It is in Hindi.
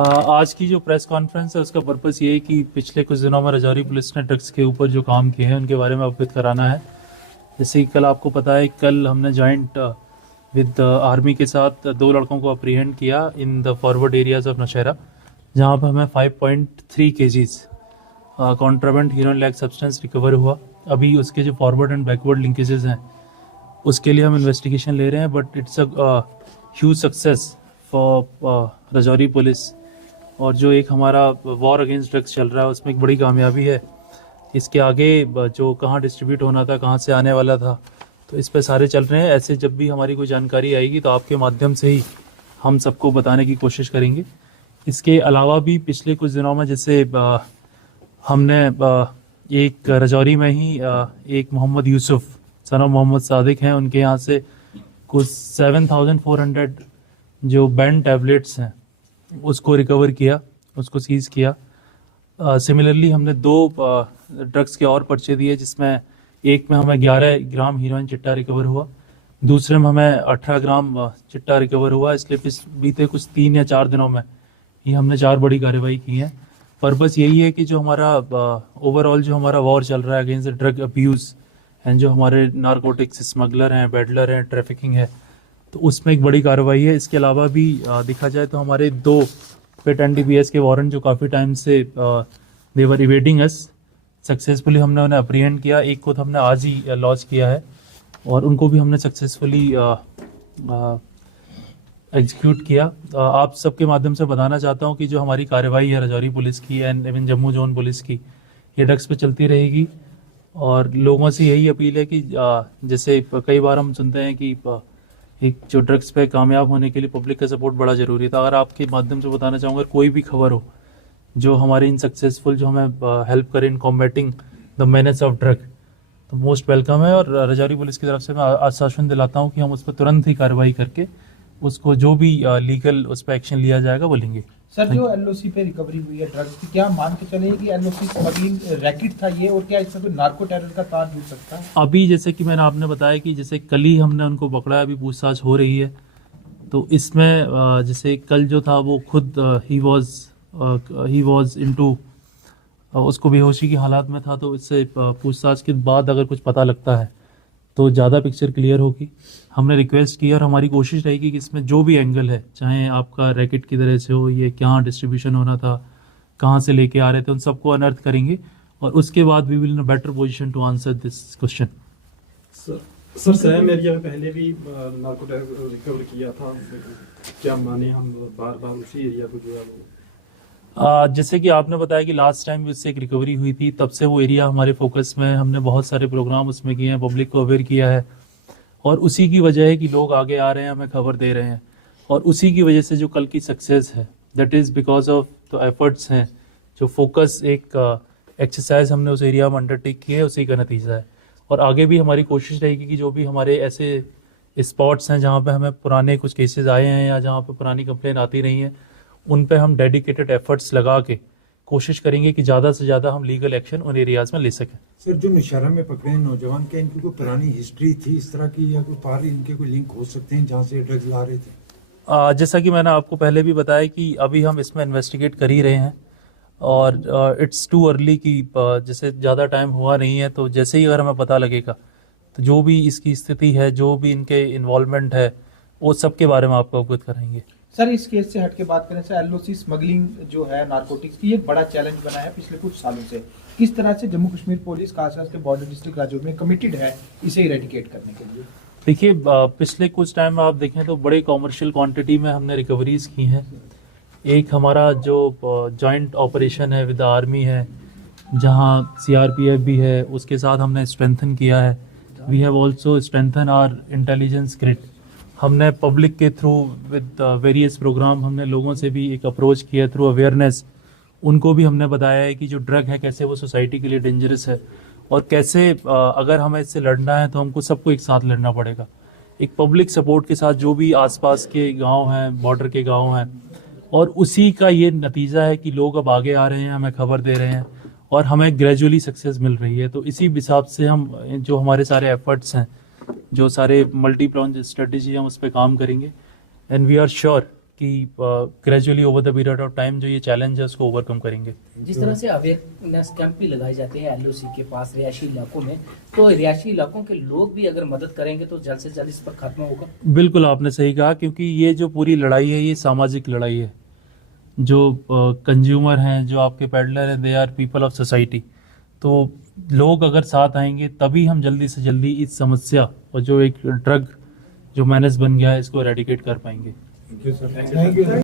आज की जो प्रेस कॉन्फ्रेंस है उसका पर्पस ये है कि पिछले कुछ दिनों में राजौरी पुलिस ने ड्रग्स के ऊपर जो काम किए हैं उनके बारे में अवगत कराना है। जैसे कि कल आपको पता है, कल हमने जॉइंट विद आर्मी के साथ 2 लड़कों को अप्रीहेंड किया in the forward areas of Naushera, जहाँ पर हमें 5.3 kgs contraband heroin like substance recover हुआ। अभी उसके जो फॉरवर्ड एंड बैकवर्ड लिंकेजेस हैं उसके लिए हम इन्वेस्टिगेशन ले रहे हैं, but it's a huge success for Rajouri police. और जो एक हमारा वॉर अगेंस्ट ड्रग्स चल रहा है उसमें एक बड़ी कामयाबी है। इसके आगे जो कहाँ डिस्ट्रीब्यूट होना था, कहाँ से आने वाला था, तो इस पे सारे चल रहे हैं। ऐसे जब भी हमारी कोई जानकारी आएगी तो आपके माध्यम से ही हम सबको बताने की कोशिश करेंगे। इसके अलावा भी पिछले कुछ दिनों में जैसे हमने एक राजौरी में ही एक मोहम्मद यूसुफ सन ऑफ मोहम्मद सादिक हैं, उनके यहाँ से कुछ 7,400 जो बैंड टैबलेट्स हैं उसको रिकवर किया, उसको सीज किया। सिमिलरली हमने 2 ड्रग्स के और पर्चे दिए, जिसमें एक में हमें 11 ग्राम हीरोइन चिट्टा रिकवर हुआ, दूसरे में हमें 18 ग्राम चिट्टा रिकवर हुआ। इसलिए बीते कुछ 3 या 4 दिनों में ये हमने 4 बड़ी कार्रवाई की है। पर्पस यही है कि जो हमारा ओवरऑल जो हमारा वॉर चल रहा है against the drug abuse and जो हमारे नारकोटिक्स स्मगलर हैं, पेडलर हैं, ट्रैफिकिंग है, तो उसमें एक बड़ी कार्रवाई है। इसके अलावा भी देखा जाए तो हमारे 2 पेट NDPS के वारंट जो काफ़ी टाइम से दे वर इवेडिंग अस, सक्सेसफुली हमने उन्हें अप्रीहेंड किया। एक को तो हमने आज ही लॉन्च किया है और उनको भी हमने सक्सेसफुली एग्जीक्यूट किया। आप सबके माध्यम से बताना चाहता हूँ कि जो हमारी कार्रवाई है राजौरी पुलिस की and even Jammu zone police की, ये ड्रग्स पे चलती रहेगी। और लोगों से यही अपील है कि जैसे कई बार हम सुनते हैं कि एक जो ड्रग्स पे कामयाब होने के लिए पब्लिक का सपोर्ट बड़ा ज़रूरी था। अगर आपके माध्यम से बताना चाहूँगा, कोई भी खबर हो जो हमारे इन सक्सेसफुल जो हमें हेल्प करे in combating the menace of drug, तो मोस्ट वेलकम है। और राजौरी पुलिस की तरफ से मैं आश्वासन दिलाता हूँ कि हम उस पर तुरंत ही कार्रवाई करके उसको जो भी लीगल उस पर एक्शन लिया जाएगा वो लेंगे। सर, जो LOC पे रिकवरी हुई है ड्रग्स की, क्या मान के चले कि LOC स्मगलिंग रैकेट था ये, और क्या इसमें कोई नार्को टेरर का तार जुड़ सकता है? अभी जैसे कि मैंने आपने बताया कि जैसे कल ही हमने उनको पकड़ा है, अभी पूछताछ हो रही है। तो इसमें जैसे कल जो था वो खुद ही वॉज इनटू उसको बेहोशी की हालात में था। तो इससे पूछताछ के बाद अगर कुछ पता लगता है तो ज़्यादा पिक्चर क्लियर होगी। हमने रिक्वेस्ट की और हमारी कोशिश रहेगी कि इसमें जो भी एंगल है, चाहे आपका रैकेट की तरह से हो, ये क्या डिस्ट्रीब्यूशन होना था, कहाँ से लेके आ रहे थे, उन सबको अनर्थ करेंगे और उसके बाद we will in a better position to answer this question. Sir same area में पहले भी नार्को रिकवर किया था, क्या माने हम बार बार उसी एरिया को जो है वो जैसे कि आपने बताया कि लास्ट टाइम भी उससे एक रिकवरी हुई थी, तब से वो एरिया हमारे फोकस में, हमने बहुत सारे प्रोग्राम उसमें किए हैं, पब्लिक को अवेयर किया है और उसी की वजह है कि लोग आगे आ रहे हैं, हमें खबर दे रहे हैं। और उसी की वजह से जो कल की सक्सेस है, that is because of the efforts हैं, जो फोकस एक एक्सरसाइज हमने उस एरिया में अंडरटेक की है, उसी का नतीजा है। और आगे भी हमारी कोशिश रहेगी कि जो भी हमारे ऐसे स्पॉट्स हैं जहाँ पे हमें पुराने कुछ केसेस आए हैं या जहाँ पे पुरानी कंप्लेन आती रही हैं, उन पे हम डेडिकेटेड एफर्ट्स लगा के कोशिश करेंगे कि ज़्यादा से ज़्यादा हम लीगल एक्शन उन एरियाज़ में ले सकें। सर, जो नौशहरा में पकड़े नौजवान, क्या इनकी कोई पुरानी हिस्ट्री थी इस तरह की, या कोई पार इनके कोई लिंक हो सकते हैं जहाँ से ड्रग्स ला रहे थे? जैसा कि मैंने आपको पहले भी बताया कि अभी हम इसमें इन्वेस्टिगेट कर ही रहे हैं और इट्स टू अर्ली कि जैसे ज़्यादा टाइम हुआ नहीं है, तो जैसे ही अगर हमें पता लगेगा तो जो भी इसकी स्थिति है, जो भी इनके इन्वॉल्वमेंट है, वो सब के बारे में आपको अवगत कराएंगे। सर, इस केस से हट के बात करें, सर LOC स्मगलिंग जो है नारकोटिक्स की, ये बड़ा चैलेंज बना है पिछले कुछ सालों से। किस तरह से जम्मू कश्मीर पुलिस खासकर के बॉर्डर डिस्ट्रिक्ट राजौरी में कमिटेड है इसे इरेडिकेट करने के लिए? देखिए, पिछले कुछ टाइम में आप देखें तो बड़े कॉमर्शियल क्वांटिटी में हमने रिकवरीज की हैं। एक हमारा जो जॉइंट ऑपरेशन है विद आर्मी है, जहां CRPF भी है, उसके साथ हमने स्ट्रेंथन किया है। We have also strengthen our intelligence grid. हमने पब्लिक के थ्रू विद वेरियस प्रोग्राम हमने लोगों से भी एक अप्रोच किया थ्रू अवेयरनेस। उनको भी हमने बताया है कि जो ड्रग है कैसे वो सोसाइटी के लिए डेंजरस है और कैसे अगर हमें इससे लड़ना है तो हमको सबको एक साथ लड़ना पड़ेगा, एक पब्लिक सपोर्ट के साथ। जो भी आसपास के गांव हैं, बॉर्डर के गांव हैं, और उसी का ये नतीजा है कि लोग अब आगे आ रहे हैं, हमें खबर दे रहे हैं और हमें ग्रेजुअली सक्सेस मिल रही है। तो इसी हिसाब से हम जो हमारे सारे एफर्ट्स हैं, जो सारे मल्टी प्लॉन्ज स्ट्रेटेजी हम उस पर काम करेंगे एंड वी आर श्योर कि gradually over the period of time जो ये चैलेंज है उसको ओवरकम करेंगे। जिस तरह से अवेयरनेस कैंप भी लगाए जाते हैं एलओसी के पास रिहायशी इलाकों में, तो रिहायशी इलाकों के लोग भी अगर मदद करेंगे तो जल्द से जल्द इस पर खत्म होगा। बिल्कुल आपने सही कहा, क्योंकि ये जो पूरी लड़ाई है ये सामाजिक लड़ाई है। जो कंज्यूमर हैं, जो आपके पेडलर हैं, they are people of society. तो लोग अगर साथ आएंगे तभी हम जल्दी से जल्दी इस समस्या और जो एक ड्रग जो मैनेज बन गया है इसको एरेडिकेट कर पाएंगे। Thank you sir.